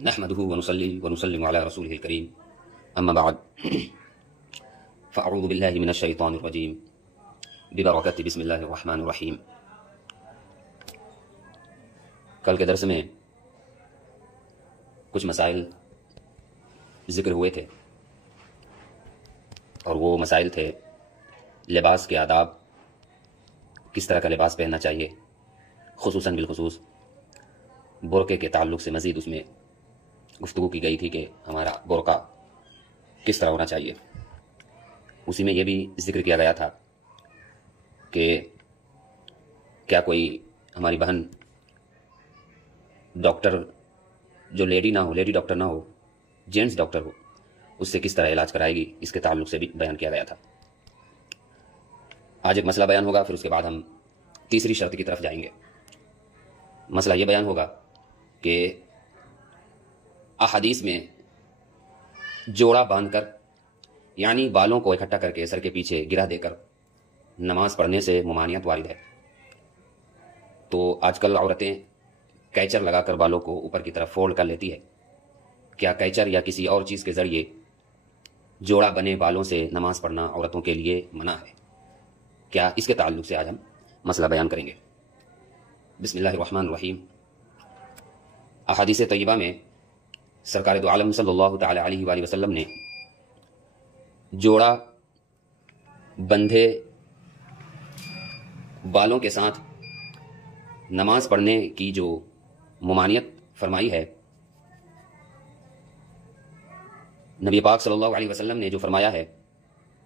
نحمده ونصلي ونسلم على رسوله الكريم أما بعد فأعوذ بالله من الشيطان الرجيم ببركة بسم الله الرحمن الرحيم۔ کل کے درس میں کچھ مسائل ذکر ہوئے تھے اور وہ مسائل تھے لباس کے آداب، کس طرح کا لباس پہننا چاہیے، خصوصاً بالخصوص برقعے کے تعلق سے مزید اس میں گفتگو کی گئی تھی کہ ہمارا برقع کس طرح ہونا چاہیے۔ اسی میں یہ بھی ذکر کیا گیا تھا کہ کیا کوئی ہماری بہن ڈاکٹر جو لیڈی ڈاکٹر نہ ہو، جینٹس ڈاکٹر ہو، اس سے کس طرح علاج کرائے گی، اس کے تعلق سے بھی بیان کیا گیا تھا۔ آج ایک مسئلہ بیان ہوگا، پھر اس کے بعد ہم تیسری شرط کی طرف جائیں گے۔ مسئلہ یہ بیان ہوگا کہ احادیث میں جوڑا باندھ کر، یعنی بالوں کو اکٹھا کر کے سر کے پیچھے گرا دے کر نماز پڑھنے سے ممانعت وارد ہے۔ تو آج کل عورتیں کیچر لگا کر بالوں کو اوپر کی طرف فولڈ کر لیتی ہے۔ کیا کیچر یا کسی اور چیز کے ذریعے جوڑا بنے بالوں سے نماز پڑھنا عورتوں کے لیے منع ہے؟ کیا اس کے تعلق سے آج ہم مسئلہ بیان کریں گے۔ بسم اللہ الرحمن الرحیم۔ احادیث طیبہ میں سرکار دو عالم صلی اللہ تعالی علیہ وآلہ وسلم نے جوڑا بندھے بالوں کے ساتھ نماز پڑھنے کی جو ممانعت فرمائی ہے، نبی پاک صلی اللہ علیہ وسلم نے جو فرمایا ہے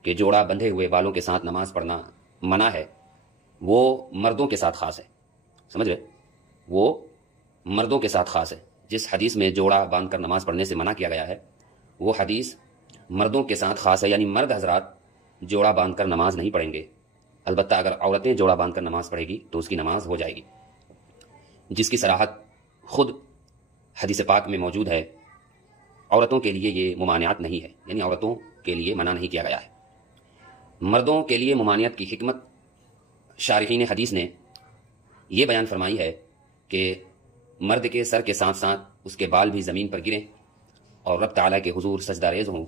کہ جوڑا بندھے ہوئے بالوں کے ساتھ نماز پڑھنا منع ہے، وہ مردوں کے ساتھ خاص ہے۔ سمجھ رہے؟ وہ مردوں کے ساتھ خاص ہے۔ جس حدیث میں جوڑا باندھ کر نماز پڑھنے سے منع کیا گیا ہے، وہ حدیث مردوں کے ساتھ خاص ہے، یعنی مرد حضرات جوڑا باندھ کر نماز نہیں پڑھیں گے۔ البتہ اگر عورتیں جوڑا باندھ کر نماز پڑھے گی تو اس کی نماز ہو جائے گی، جس کی صراحت خود حدیث پاک میں موجود ہے۔ عورتوں کے لیے یہ ممانعت نہیں ہے، یعنی عورتوں کے لیے منع نہیں کیا گیا ہے۔ مردوں کے لیے ممانعت کی حکمت شارحین حدیث نے یہ بیان فرمائی ہے کہ مرد کے سر کے ساتھ ساتھ اس کے بال بھی زمین پر گریں اور رب تعالیٰ کے حضور سجدہ ریز ہوں۔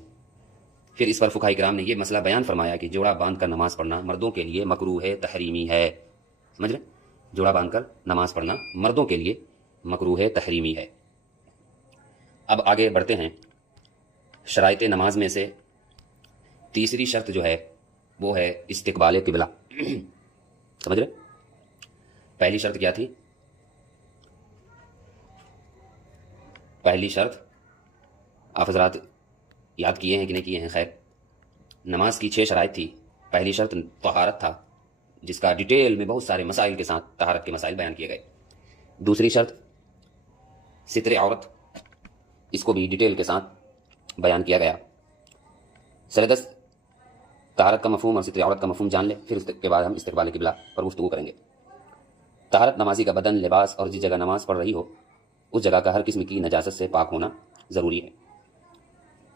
پھر اس پر فقہاء کرام نے یہ مسئلہ بیان فرمایا کہ جوڑا باندھ کر نماز پڑھنا مردوں کے لیے مکروہ ہے، تحریمی ہے۔ سمجھ رہے؟ جوڑا باندھ کر نماز پڑھنا مردوں کے لیے مکروہ ہے، تحریمی ہے۔ اب آگے بڑھتے ہیں۔ شرائط نماز میں سے تیسری شرط جو ہے وہ ہے استقبال قبلہ۔ سمجھ رہے؟ پہلی شرط کیا تھی؟ پہلی شرط آپ حضرات یاد کیے ہیں کہ نہیں کیے ہیں؟ خیر، نماز کی 6 شرائط تھی۔ پہلی شرط طہارت تھا، جس کا ڈیٹیل میں بہت سارے مسائل کے ساتھ طہارت کے مسائل بیان کیے گئے۔ دوسری شرط ستر عورت، اس کو بھی ڈیٹیل کے ساتھ بیان کیا گیا۔ سردست طہارت کا مفہوم اور ستر عورت کا مفہوم جان لیں، پھر اس کے بعد ہم استقبال قبلہ پر گفتگو کریں گے۔ طہارت نمازی کا بدن، لباس اور جس جگہ نماز پڑھ رہی ہو اس جگہ کا ہر قسم کی نجاست سے پاک ہونا ضروری ہے۔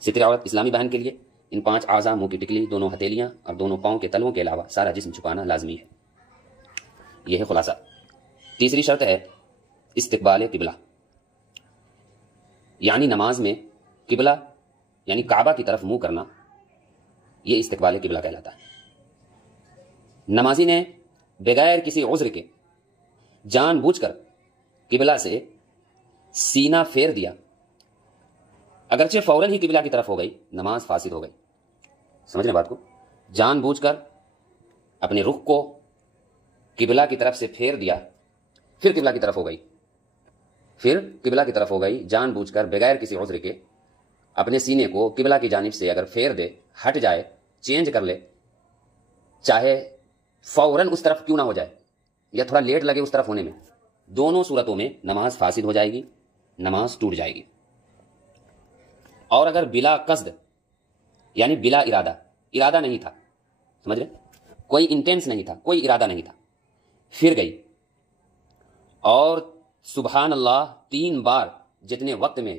ستر عورت اسلامی بہن کے لیے ان 5 اعضاء، منہ کی ٹکلی، دونوں ہتھیلیاں اور دونوں پاؤں کے تلووں کے علاوہ سارا جسم چھپانا لازمی ہے۔ یہ ہے خلاصہ۔ تیسری شرط ہے استقبال قبلہ، یعنی نماز میں قبلہ یعنی کعبہ کی طرف منہ کرنا، یہ استقبال قبلہ کہلاتا ہے۔ نمازی نے بغیر کسی عذر کے جان بوجھ کر قبلہ سے سینہ پھیر دیا، اگرچہ فوراً ہی قبلہ کی طرف ہو گئی، نماز فاسد ہو گئی۔ سمجھ رہے بات کو؟ جان بوجھ کر اپنے رخ کو قبلہ کی طرف سے پھیر دیا، پھر قبلہ کی طرف ہو گئی، جان بوجھ کر بغیر کسی عذر کے اپنے سینے کو قبلہ کی جانب سے اگر پھیر دے، ہٹ جائے، چینج کر لے، چاہے فوراً اس طرف کیوں نہ ہو جائے یا تھوڑا لیٹ لگے اس طرف ہونے میں، دونوں صورتوں میں نماز فاسد ہو جائے گی، نماز ٹوٹ جائے گی۔ اور اگر بلا قصد یعنی بلا ارادہ نہیں تھا، سمجھ رہے؟ کوئی انٹینس نہیں تھا، کوئی ارادہ نہیں تھا، پھر گئی اور سبحان اللہ 3 بار جتنے وقت میں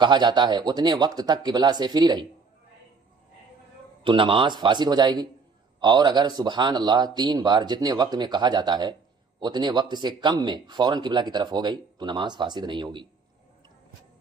کہا جاتا ہے اتنے وقت تک قبلہ سے پھری رہی تو نماز فاسد ہو جائے گی۔ اور اگر سبحان اللہ 3 بار جتنے وقت میں کہا جاتا ہے اتنے وقت سے کم میں فوراً قبلہ کی طرف ہو گئی تو نماز فاسد نہیں ہوگی۔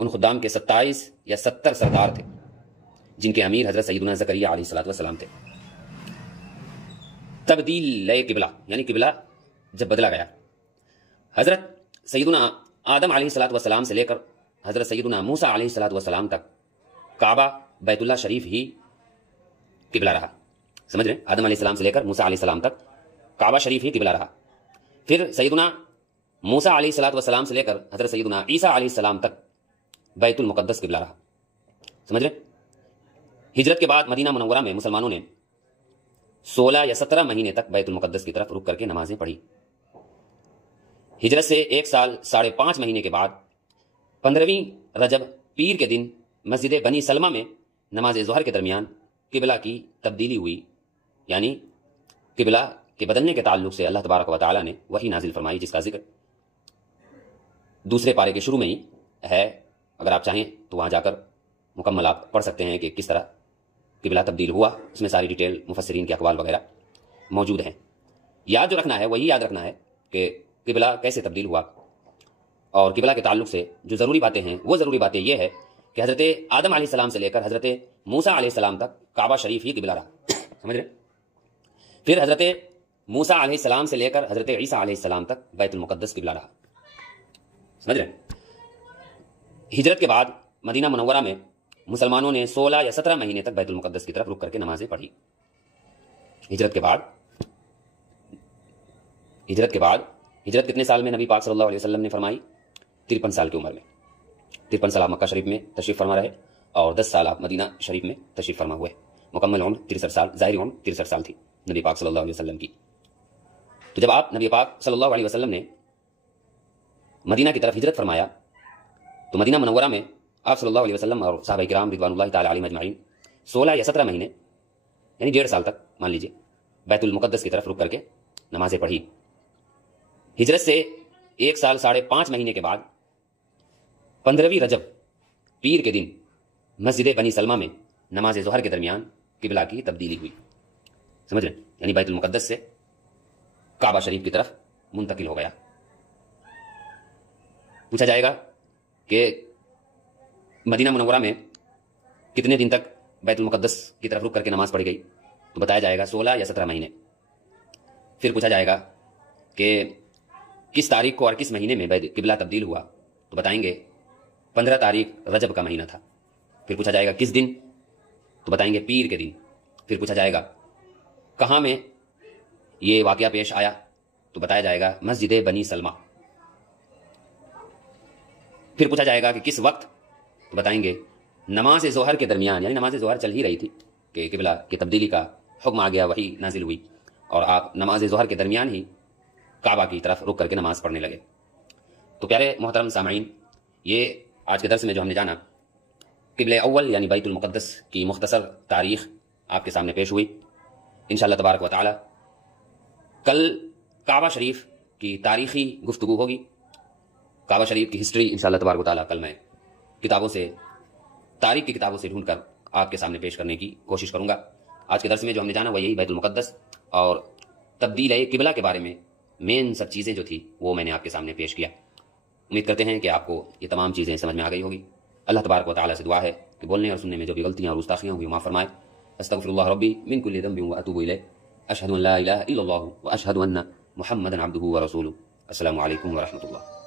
ان خدام کے 27 یا 70 سردار تھے جن کے امیر حضرت سیدنا زکریا علیہ الصلوۃ والسلام تھے۔ تبدیل قبلہ یعنی قبلہ جب بدلا گیا، حضرت سیدنا آدم علیہ الصلوۃ والسلام سے لے کر حضرت سیدنا موسیٰ علیہ الصلوۃ والسلام تک کعبہ بیت اللہ شریف ہی قبلہ رہا۔ سمجھ رہے ہیں؟ آدم علیہ السلام سے لے کر موسیٰ علیہ السلام تک کعبہ شریف ہی قبلہ رہا۔ پھر سیدنا موسیٰ علیہ الصلوۃ والسلام سے لے کر حضرت سیدنا عیسیٰ علیہ السلام تک بیت المقدس قبلہ رہا۔ سمجھ رہے ہیں؟ ہجرت کے بعد مدینہ منورہ میں مسلمانوں نے 16 یا 17 مہینے تک بیت المقدس کی طرف رک کر کے نمازیں پڑھی۔ ہجرت سے 1 سال 5.5 مہینے کے بعد 15ویں رجب پیر کے دن مسجد بنی سلمہ میں نماز ظہر کے درمیان قبلہ کی تبدیلی ہوئی، یعنی قبلہ کے بدلنے کے تعلق سے اللہ تبارک و تعالیٰ نے وحی نازل فرمائی، جس کا ذکر دوسرے پارے کے شروع میں ہی ہے۔ اگر آپ چاہیں تو وہاں جا کر مکمل آپ پڑھ سکتے ہیں کہ کس طرح قبلہ تبدیل ہوا، اس میں ساری ڈیٹیل مفسرین کے اقوال وغیرہ موجود ہیں۔ یاد جو رکھنا ہے وہی یاد رکھنا ہے کہ قبلہ کیسے تبدیل ہوا، اور قبلہ کے تعلق سے جو ضروری باتیں ہیں وہ ضروری باتیں یہ ہے کہ حضرت آدم علیہ السلام سے لے کر حضرت موسیٰ علیہ السلام تک کعبہ شریف ہی قبلہ رہا۔ سمجھ رہے؟ پھر حضرت موسیٰ علیہ السلام سے لے کر حضرت عیسیٰ علیہ السلام تک بیت المقدس قبلہ رہا۔ سمجھ رہے؟ ہجرت کے بعد مدینہ منورہ میں مسلمانوں نے 16 یا 17 مہینے تک بیت المقدس کی طرف رک کر کے نمازیں پڑھی۔ ہجرت کے بعد ہجرت کتنے سال میں نبی پاک صلی اللہ علیہ وسلم نے فرمائی؟ 53 سال کی عمر میں۔ 53 سال آپ مکہ شریف میں تشریف فرما رہے اور 10 سال آپ مدینہ شریف میں تشریف فرما ہوئے۔ مکمل عمر 63 سال، ظاہری عمر 63 سال تھی نبی پاک صلی اللہ علیہ وسلم کی۔ تو جب آپ نبی پاک صلی اللہ علیہ وسلم نے مدینہ کی طرف ہجرت فرمایا تو مدینہ منورہ میں آپ صلی اللہ علیہ وسلم اور صحابہ کرام رضوان اللہ تعالی علیہم اجمعین 16 یا 17 مہینے یعنی 1.5 سال تک مان لیجئے بیت المقدس کی طرف رک کر کے نمازیں پڑھی۔ ہجرت سے 1 سال 5.5 مہینے کے بعد 15ویں رجب پیر کے دن مسجد بنی سلمہ میں نماز ظہر کے درمیان قبلہ کی تبدیلی ہوئی۔ سمجھ رہے ہیں؟ یعنی بیت المقدس سے کعبہ شریف کی طرف منتقل ہو گیا۔ پوچھا جائے گا کہ مدینہ منورہ میں کتنے دن تک بیت المقدس کی طرف رک کر کے نماز پڑھی گئی؟ تو بتایا جائے گا 16 یا 17 مہینے۔ پھر پوچھا جائے گا کہ کس تاریخ کو اور کس مہینے میں قبلہ تبدیل ہوا؟ تو بتائیں گے 15 تاریخ رجب کا مہینہ تھا۔ پھر پوچھا جائے گا کس دن؟ تو بتائیں گے پیر کے دن۔ پھر پوچھا جائے گا کہاں میں یہ واقعہ پیش آیا؟ تو بتایا جائے گا مسجد بنی سلمہ۔ پھر پوچھا جائے گا کہ کس وقت؟ تو بتائیں گے نماز ظہر کے درمیان، یعنی نماز ظہر چل ہی رہی تھی کہ قبلہ کی تبدیلی کا حکم آ گیا، وحی نازل ہوئی اور آپ نماز ظہر کے درمیان ہی کعبہ کی طرف رک کر کے نماز پڑھنے لگے۔ تو پیارے محترم سامعین، یہ آج کے درس میں جو ہم نے جانا قبلہ اول یعنی بیت المقدس کی مختصر تاریخ آپ کے سامنے پیش ہوئی۔ انشاءاللہ تبارک و تعالی کل کعبہ شریف کی تاریخی گفتگو ہوگی۔ کعبہ شریف کی ہسٹری انشاءاللہ تبارک و تعالی کل میں کتابوں سے، تاریخ کی کتابوں سے ڈھونڈ کر آپ کے سامنے پیش کرنے کی کوشش کروں گا۔ آج کے درس میں جو ہم نے جانا وہ یہی بیت المقدس اور تبدیل قبلہ کے بارے میں مین سب چیزیں جو تھی وہ میں نے آپ کے سامنے پیش کیا۔ امید کرتے ہیں کہ آپ کو یہ تمام چیزیں سمجھ میں آ گئی ہوگی۔ اللہ تبارک و تعالی سے دعا ہے کہ بولنے اور سننے میں جو بھی غلطیاں اور گستاخیاں ہوئی معاف فرمائے۔ استغفر اللہ ربی من کل ذنب واتوب الیہ، اشہد ان لا الہ الا اللہ واشہد ان محمدا عبدہ ورسولہ۔ السلام علیکم ورحمۃ اللہ۔